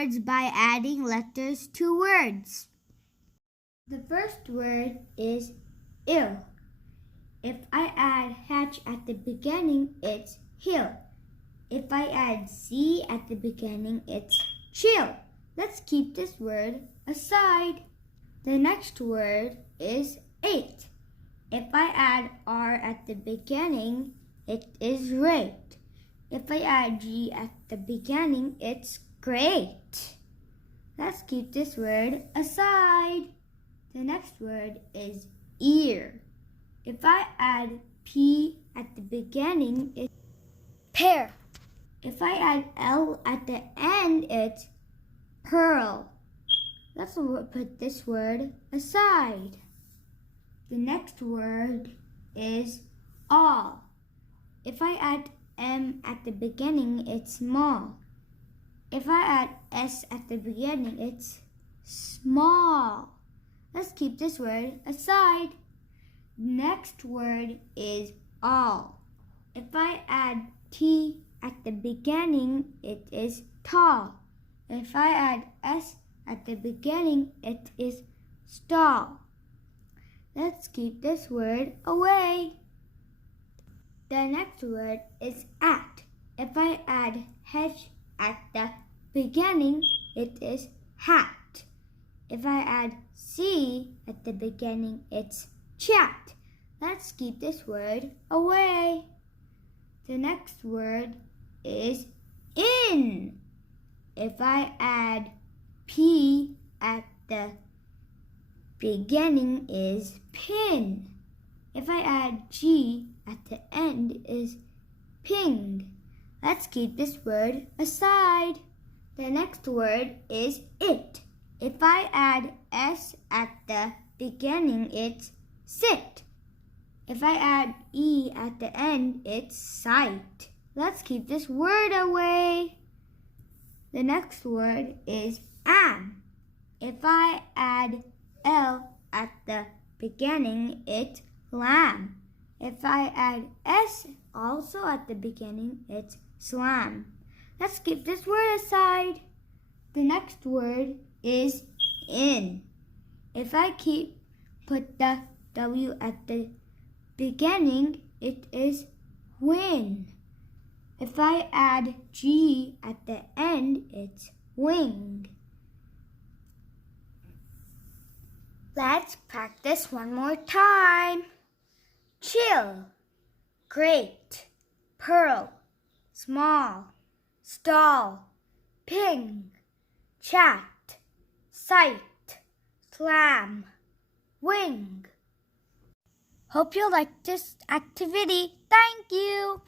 words by adding letters to words. The first word is ill. If I add H at the beginning, it's hill. If I add C at the beginning, it's chill. Let's keep this word aside. The next word is 8. If I add R at the beginning, it is rate. If I add G at the beginning, it's great. Let's keep this word aside. The next word is ear. If I add P at the beginning, it's pear. If I add L at the end, it's pearl. Let's put this word aside. The next word is all. If I add M at the beginning, it's small. If I add S at the beginning, it's small. Let's keep this word aside. Next word is all. If I add T at the beginning, it is tall. If I add S at the beginning, it is stall. Let's keep this word away. The next word is at. If I add H at the beginning, it is hat. If I add C at the beginning, it's chat. Let's keep this word away. The next word is in. If I add P at the beginning, is pin. If I add G at the end, is ping. Let's keep this word aside. The next word is it. If I add S at the beginning, it's sit. If I add E at the end, it's sight. Let's keep this word away. The next word is am. If I add L at the beginning, it's lamb. If I add S also at the beginning, it's slam. Let's keep this word aside. The next word is in. If I put the W at the beginning, it is win. If I add G at the end, it's wing. Let's practice one more time. Chill, grate, pearl, small, stall, ping, chat, sight, slam, wing. Hope you liked this activity. Thank you.